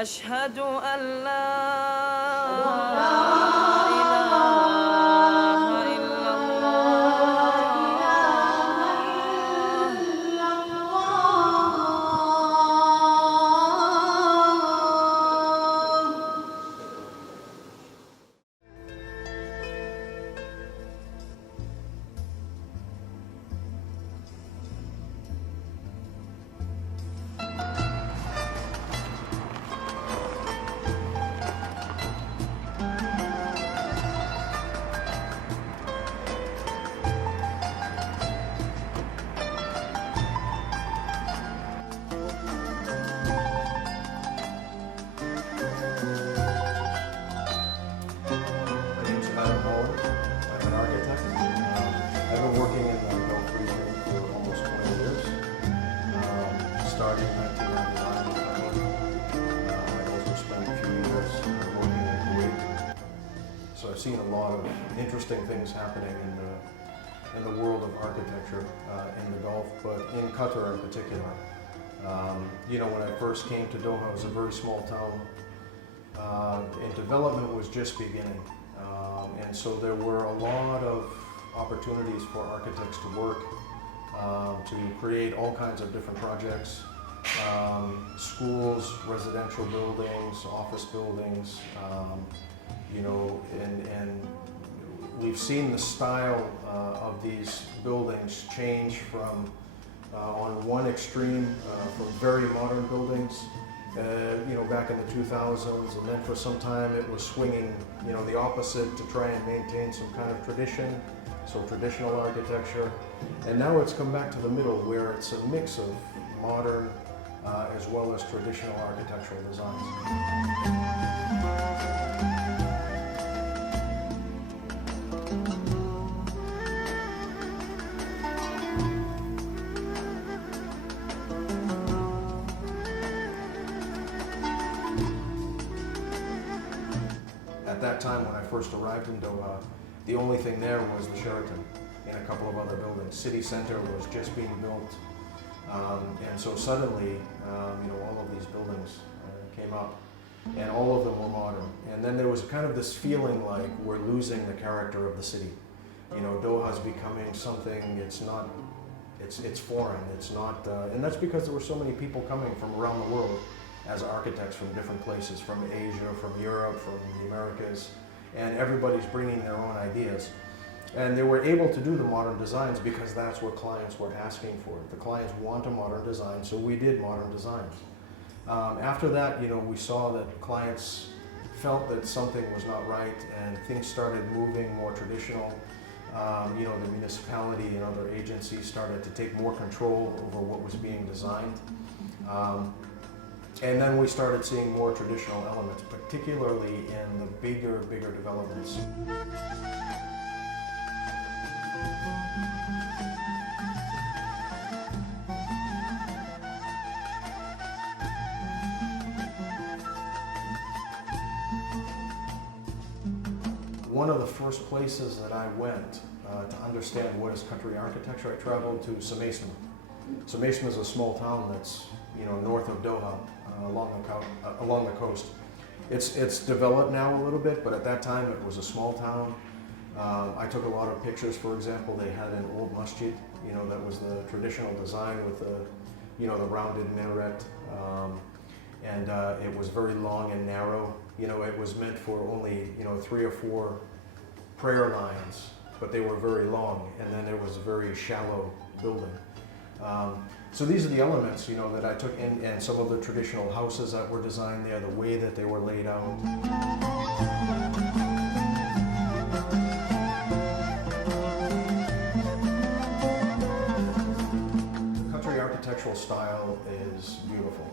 أشهد أن لا إله إلا الله. My name's Adam Holland. I'm an architect. I've been working in the Gulf region for almost 20 years. Starting in 1999 in Qatar. I also spent a few years working in Kuwait. So I've seen a lot of interesting things happening in the world of architecture in the Gulf, but in Qatar in particular. When I first came to Doha, it was a very small town. And development was just beginning. And so there were a lot of opportunities for architects to work, to create all kinds of different projects, schools, residential buildings, office buildings, and we've seen the style of these buildings change from on one extreme from very modern buildings back in the 2000s, and then for some time it was swinging, the opposite to try and maintain some kind of tradition, so traditional architecture. And now it's come back to the middle where it's a mix of modern as well as traditional architectural designs. At that time, when I first arrived in Doha, the only thing there was the Sheraton and a couple of other buildings. City Center was just being built, and so suddenly, all of these buildings came up, and all of them were modern. And then there was kind of this feeling like we're losing the character of the city. Doha's becoming something. It's not. It's foreign. It's not, and that's because there were so many people coming from around the world as architects from different places, from Asia, from Europe, from the Americas, and everybody's bringing their own ideas. And they were able to do the modern designs because that's what clients were asking for. The clients want a modern design, so we did modern designs. After that, we saw that clients felt that something was not right and things started moving more traditional. The municipality and other agencies started to take more control over what was being designed. And then we started seeing more traditional elements, particularly in the bigger developments. One of the first places that I went to understand what is country architecture, I traveled to Samaisma. Samaisma is a small town that's north of Doha, along the coast. It's developed now a little bit, but at that time it was a small town. I took a lot of pictures. For example, they had an old masjid, that was the traditional design with the rounded minaret, and it was very long and narrow. It was meant for only 3 or 4 prayer lines, but they were very long, and then it was a very shallow building. So these are the elements, that I took in, and some of the traditional houses that were designed there, the way that they were laid out. The country architectural style is beautiful.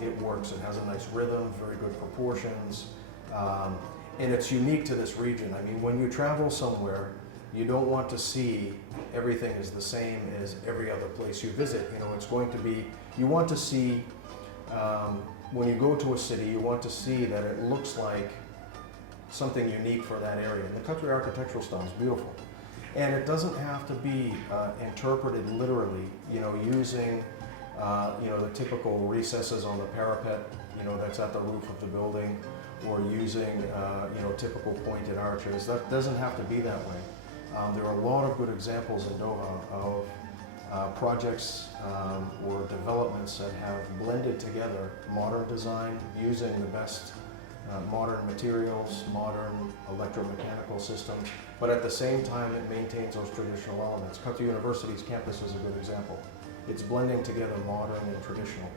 It works, it has a nice rhythm, very good proportions, and it's unique to this region. I mean, when you travel somewhere, you don't want to see everything is the same as every other place you visit. It's going to be, you want to see, when you go to a city, you want to see that it looks like something unique for that area. And the country architectural style is beautiful. And it doesn't have to be interpreted literally, using you know, the typical recesses on the parapet, you know, that's at the roof of the building, or using, you know, typical pointed arches. That doesn't have to be that way. There are a lot of good examples in Doha of projects or developments that have blended together modern design using the best modern materials, modern electromechanical systems, but at the same time it maintains those traditional elements. Qatar University's campus is a good example. It's blending together modern and traditional.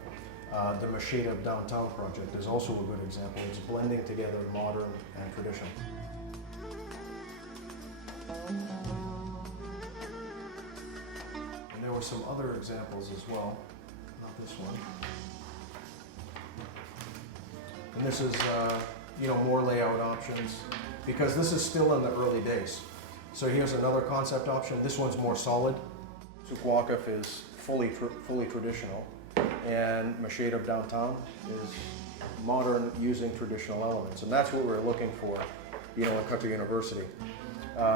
The Masheda Downtown project is also a good example. It's blending together modern and traditional. And there were some other examples as well, not this one. And this is, you know, more layout options, because this is still in the early days. So here's another concept option. This one's more solid. Souq Waqif is fully traditional, and Masheda Downtown is modern using traditional elements. And that's what we're looking for, you know, at Qatar University.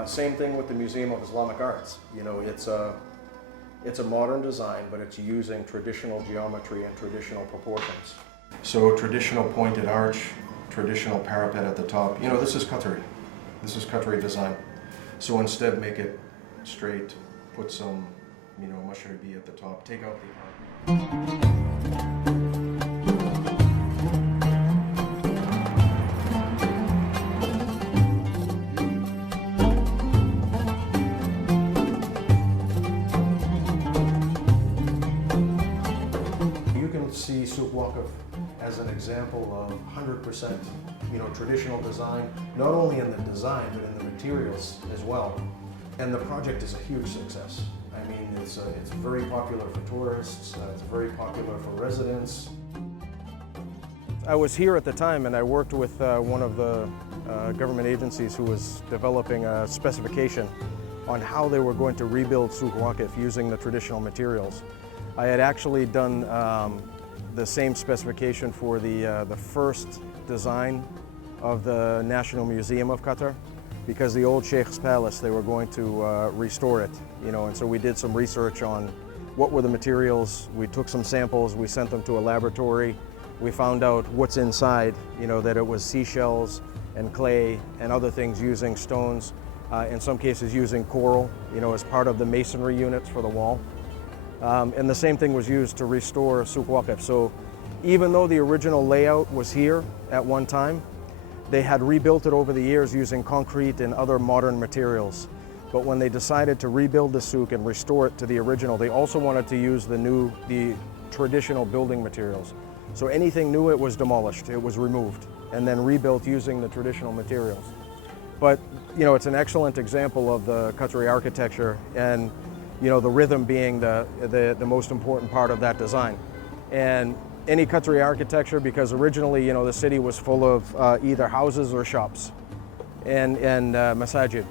Same thing with the Museum of Islamic Arts. You know, it's a modern design, but it's using traditional geometry and traditional proportions. So traditional pointed arch, traditional parapet at the top. You know, this is Qatari. This is Qatari design. So instead make it straight, put some, you know, mashrabi at the top, take out the arc. See Souq Waqif as an example of 100%, you know, traditional design, not only in the design but in the materials as well. And the project is a huge success. I mean, it's very popular for tourists. It's very popular for residents. I was here at the time, and I worked with one of the government agencies who was developing a specification on how they were going to rebuild Souq Waqif using the traditional materials. I had actually done the same specification for the first design of the National Museum of Qatar, because the old Sheikh's Palace, they were going to restore it, you know, and so we did some research on what were the materials. We took some samples, we sent them to a laboratory, we found out what's inside, you know, that it was seashells and clay and other things using stones, in some cases using coral, you know, as part of the masonry units for the wall. And the same thing was used to restore Souq Waqif. So even though the original layout was here at one time, they had rebuilt it over the years using concrete and other modern materials. But when they decided to rebuild the souk and restore it to the original, they also wanted to use the traditional building materials. So anything new, it was demolished, it was removed, and then rebuilt using the traditional materials. But, you know, it's an excellent example of the Qatari architecture, and you know, the rhythm being the most important part of that design. And any Qatari architecture, because originally, you know, the city was full of either houses or shops and masajid.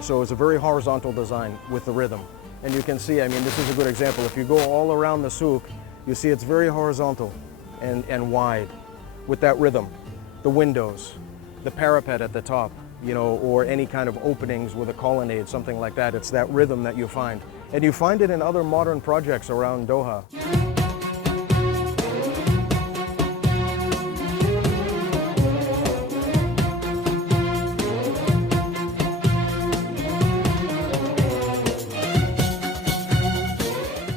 So it's a very horizontal design with the rhythm. And you can see, I mean, this is a good example. If you go all around the souk, you see it's very horizontal and wide with that rhythm. The windows, the parapet at the top, you know, or any kind of openings with a colonnade, something like that. It's that rhythm that you find. And you find it in other modern projects around Doha.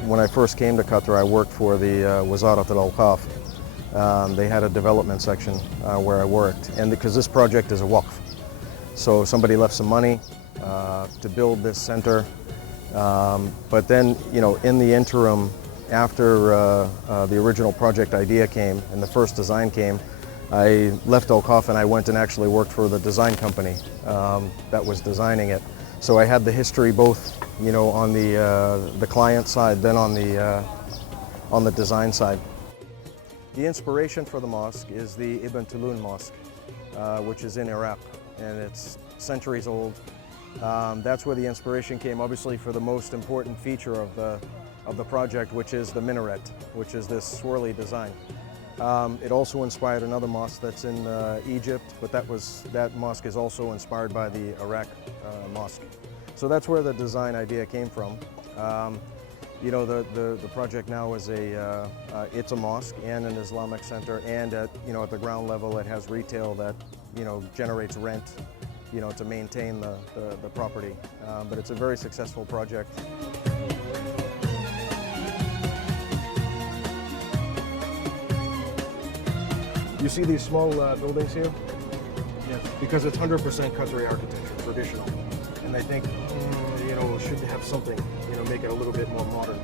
When I first came to Qatar, I worked for the Wazarat al-Awqaf. They had a development section where I worked, and because this project is a waqf. So somebody left some money to build this center, but then, you know, in the interim, after the original project idea came and the first design came, I left Awqaf and I went and actually worked for the design company that was designing it. So I had the history both, you know, on the client side, then on the design side. The inspiration for the mosque is the Ibn Tulun Mosque, which is in Iraq, and it's centuries old. That's where the inspiration came, obviously, for the most important feature of the project, which is the minaret, which is this swirly design. It also inspired another mosque that's in Egypt, but that mosque is also inspired by the Iraq mosque. So that's where the design idea came from. You know, the project now is it's a mosque and an Islamic center, and at the ground level it has retail that generates rent to maintain the property. But it's a very successful project. You see these small buildings here? Yes. Because it's 100% Qatari architecture, traditional. And I think, should have something, make it a little bit more modern.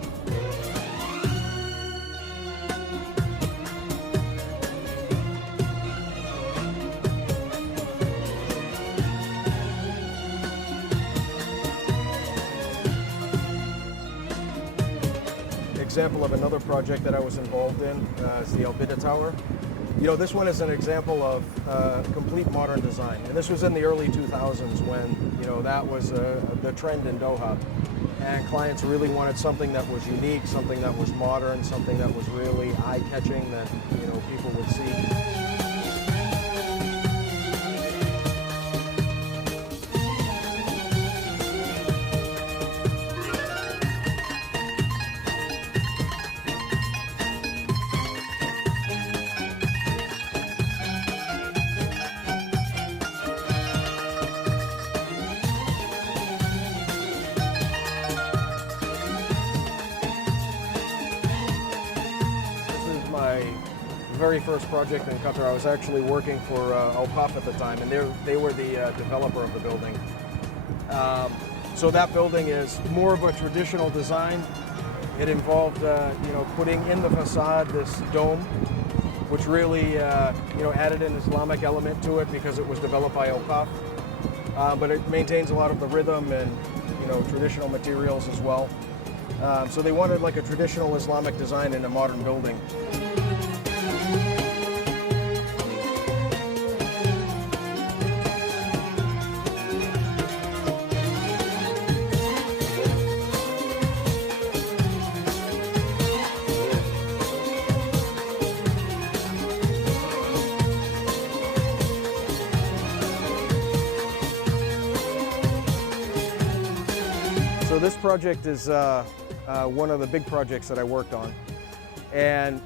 Example of another project that I was involved in is the Al Bida Tower. This one is an example of complete modern design. And this was in the early 2000s when, that was the trend in Doha. And clients really wanted something that was unique, something that was modern, something that was really eye-catching that, people would see. My very first project in Qatar. I was actually working for Awqaf at the time, and they were the developer of the building. So that building is more of a traditional design. It involved, putting in the facade this dome, which really, added an Islamic element to it because it was developed by Awqaf. But it maintains a lot of the rhythm and, traditional materials as well. So they wanted like a traditional Islamic design in a modern building. So this project is one of the big projects that I worked on, and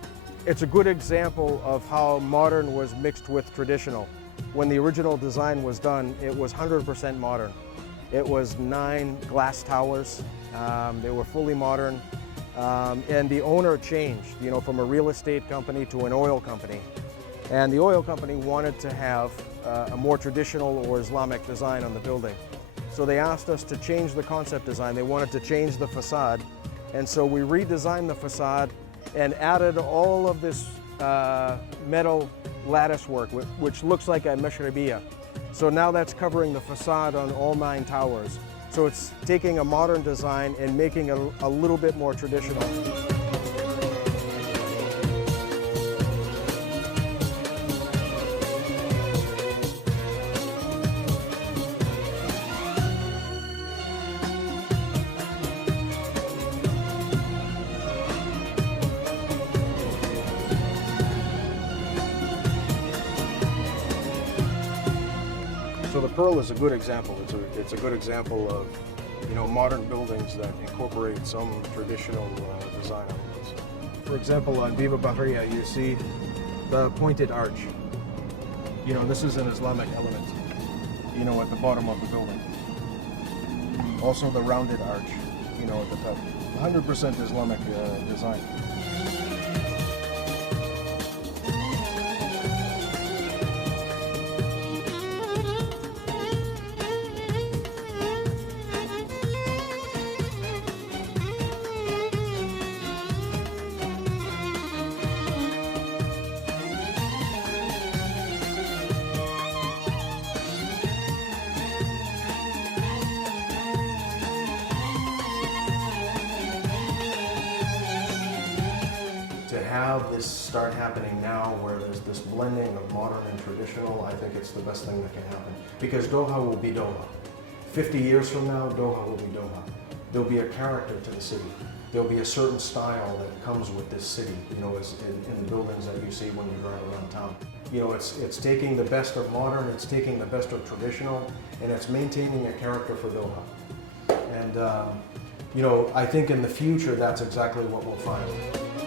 it's a good example of how modern was mixed with traditional. When the original design was done, it was 100% modern. It was 9 glass towers. They were fully modern, and the owner changed, from a real estate company to an oil company. And the oil company wanted to have a more traditional or Islamic design on the building. So they asked us to change the concept design. They wanted to change the facade. And so we redesigned the facade and added all of this metal lattice work, which looks like a mashrabiya. So now that's covering the facade on all 9 towers. So it's taking a modern design and making it a little bit more traditional. So the Pearl is a good example. It's a good example of modern buildings that incorporate some traditional design elements. For example, on Biba Bahriya, you see the pointed arch. This is an Islamic element. At the bottom of the building. Also the rounded arch. At the top. 100% Islamic design. To have this start happening now where there's this blending of modern and traditional, I think it's the best thing that can happen. Because Doha will be Doha. 50 years from now, Doha will be Doha. There'll be a character to the city. There'll be a certain style that comes with this city, as in the buildings that you see when you drive around town. It's taking the best of modern, it's taking the best of traditional, and it's maintaining a character for Doha. And you know, I think in the future that's exactly what we'll find.